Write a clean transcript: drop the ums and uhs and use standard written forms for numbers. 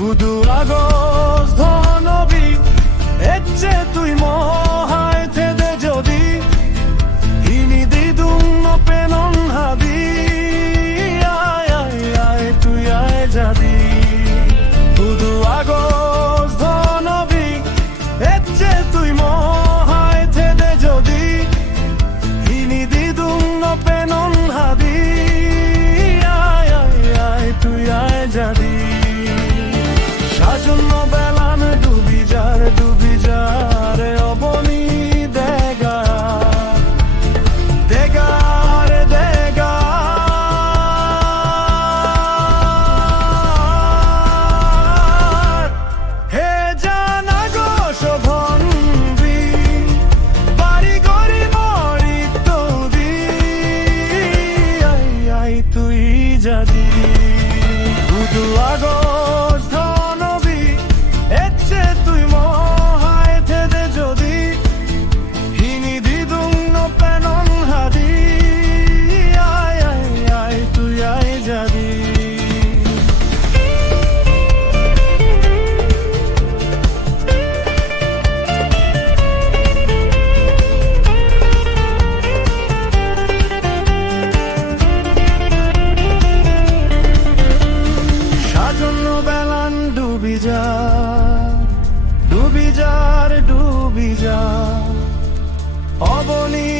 Kudu agos dhanobi etche tui mohai thede jodi hini didum no penon hadi ay tui ay jadi Kudu agos dhanobi etche tui mohai thede jodi hini didum no penon hadi ay tui ay jadi সাজন্য Belan ডুবি যারে অবনি দেগা দেগারে দেগা হে জানা গো শোভনবি বাড়ি গড়ি মরি তোদি I তুই যদি শুধু আগো ডুবি যা অবনী